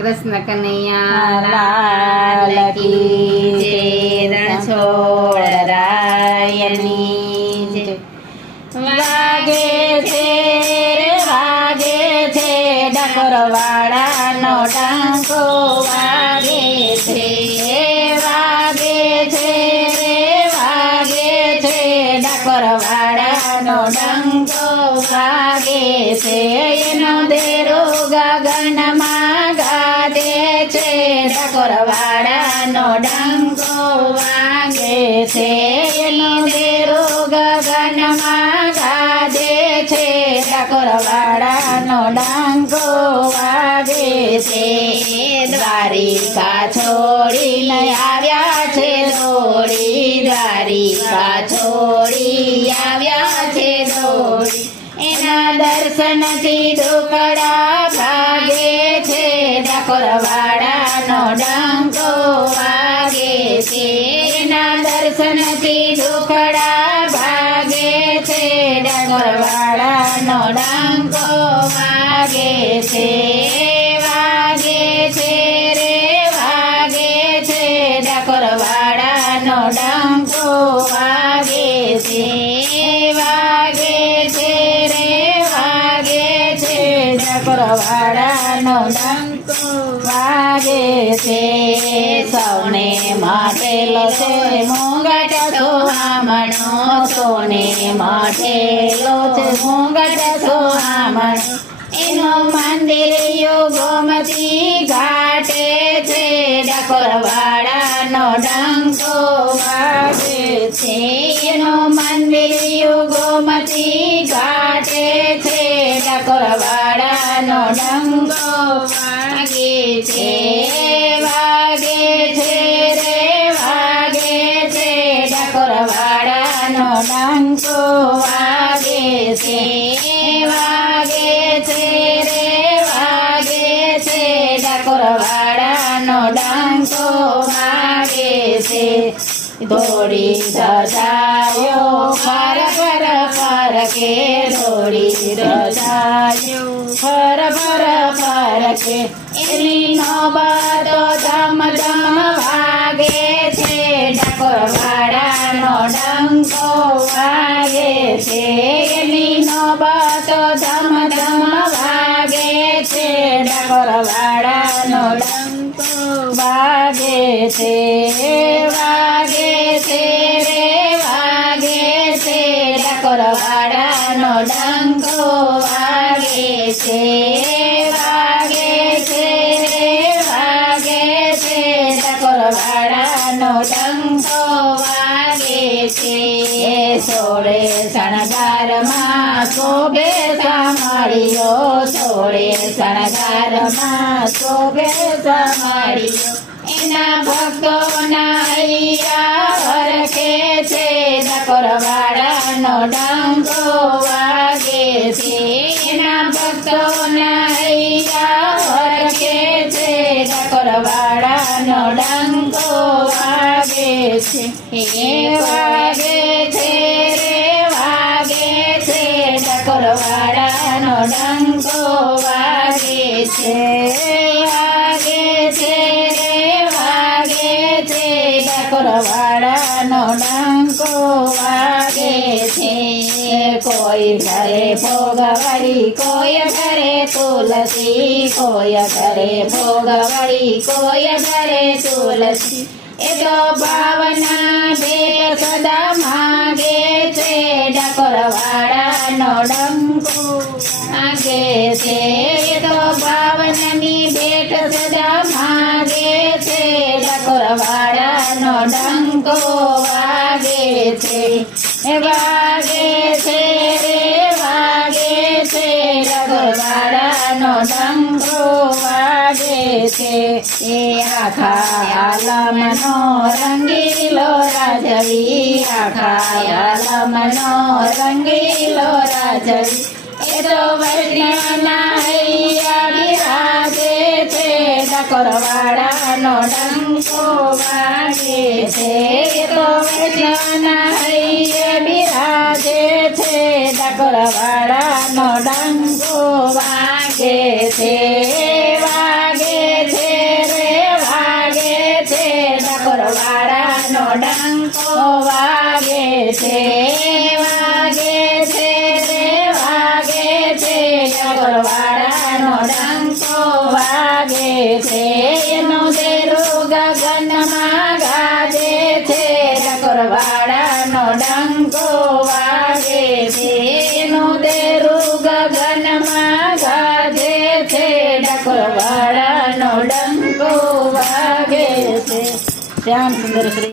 કૃષ્ણ કનૈયા લાલ કી જય, રણછોડરાયની જય. વાગે છે ડાકોર વાળાનો ડંકો વાગે છે, ડાકોર વાળાનો ડંકો વાગે છે. એનો દેરો ગગનમાં ગાજે છે, ડાકોર વાળાનો ડંકો વાગે છે. એનો દેરો ગગનમાં ગાજે છે, ડાકોર વાળાનો ડંકો વાગે છે. દ્વારિકા છોડીને આવ્યા છે દોડી, દ્વારિકા છોડી આવ્યા છે દોડી. એના દર્શનથી દુખડા ભાગે છે, ડાકોર વાળાનો ડંકો વાગે છે. એના દર્શનથી દુખડા ભાગે છે, ડાકોર વાળાનો ડંકો વાગે છે. વાગે છે રે વાગે છે, ડાકોર વાળાનો ડંકો વાગે છે. વાગે છે રે વાગે છે, ડાકોર વાળાનો ડંકો વાગે છે. સૌને માટેલો છે મુંગટ સોહામણો, સૌને માટેલો છે મુંગટ સોહામણો. એનો મંદિર ગોમતી ઘાટે છે, ડાકોર વાળાનો ડંકો વાગે છે. એનો મંદિર ગોમતી ઘાટે છે, ડાકોર વાળાનો ડંકો વાગે છે. વાગે છે રે વાગે છે, ડાકોર વાળાનો ડંકો વાગે છે. વાગે છે રે વાગે છે, ડાકોર વાળાનો ડંકો વાગે છે. દોડી રજાયો ફર કે, દોડી રજાયો ફર કે. એની નોબતો ધમ ધમ વાગે છે, ડાકોર વાળાનો ડંકો વાગે છે. એની નોબતો ધમ ધમ વાગે છે, ડાકોર વાળાનો ડંકો વાગે છે. વાગે છે રે વાગે છે, ડાકોર વાળાનો ડંકો વાગે છે. વાગે છે રે વાગે છે, ડાકોર વાળાનો ડંકો વાગે છે. સોળે શણગારમાં શોભે સાંભળ્યો, સોળે શણગારમાં શોભે સાંભળ્યો. એના ભક્તોના હૈયા હરખે છે, ડાકોર વાળાનો ડંકો વાગે છે. એના ભક્તોના હૈયા હરખે છે, ડાકોર વાળાનો ડંકો વાગે છે. એ વાગે છે રે વાગે છે, ડાકોર વાળાનો ડંકો વાગે છે. વાગે છે રે વાગે છે, ડાકોર વાળાનો ડંકો વાગે છે. કોઈ ઘરે ભોગવડી, કોઈ ઘરે તુલસી, કોઈ ઘરે ભોગવડી, કોઈ ઘરે તુલસી. એ તો ભાવના ભેટ સદા માગે છે, ડાકોર વાળાનો ડંકો વાગે છે. એ તો ભાવનાની ભેટ સદા માગે છે, ડાકોર વાળાનો ડંકો વાગે છે. વાગે છે રે વાગે છે, ડાકોર વાળાનો ડંકો વાગે છે. એ આખા આલમનો રંગીલો રાજવી, આખા આલમનો રંગીલો રાજવી. એ તો વૈષ્ણવના હૈયા બિરાજે છે, ડાકોર વાળાનો ડંકો વાગે છે. એ તો વૈષ્ણવના હૈયા બિરાજે છે, ડાકોર વાળાનો ડંકો વાગે છે. વાગે છે વાગે છે રે વાગે છે ડાકોરવાડાનો ડંકો વાગે છે એનો દેરો ગગનમાં ગાજે છે ડાકોરવાડાનો ડંકો વાગે છે એનો દેરો ગગનમાં ગાજે છે ડાકોરવાડાનો ડંકો વાગે છે. શ્યામ સુંદર શ્રી